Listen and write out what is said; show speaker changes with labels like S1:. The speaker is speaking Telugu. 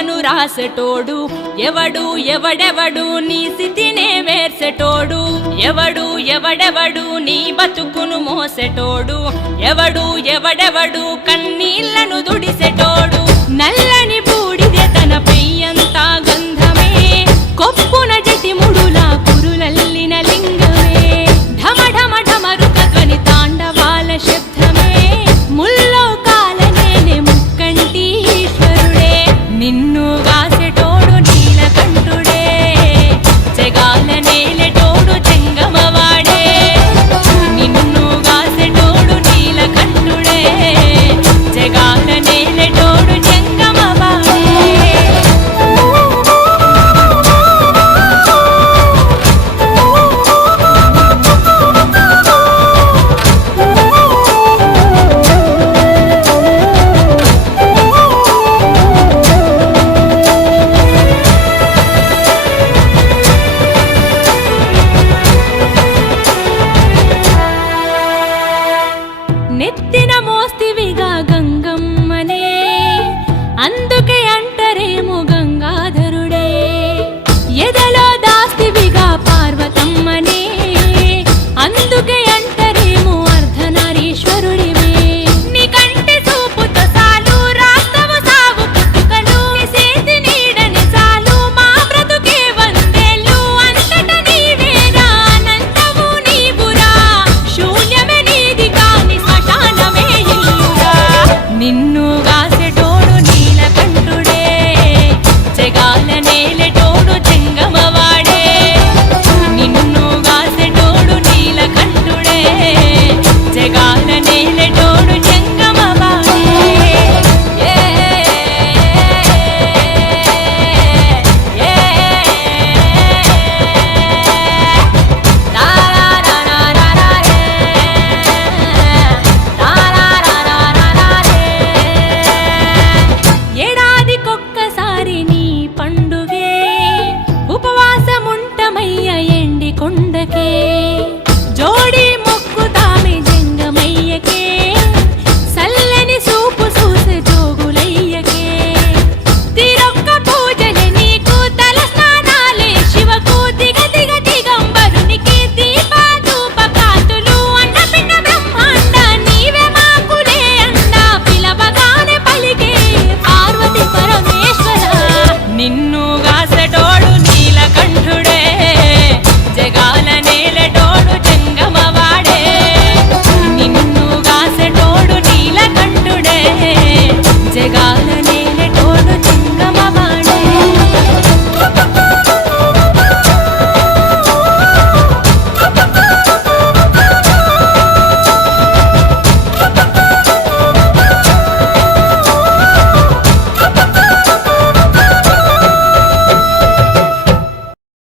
S1: రాసెటోడు. ఎవడు ఎవడెవడు నీ స్థితినే వేర్సెటోడు. ఎవడు ఎవడెవడు నీ బతుకును మోసెటోడు. ఎవడు ఎవడెవడు కన్నీళ్ళను దుడిసెటోడు ಮೇಲೆ me te enamoré.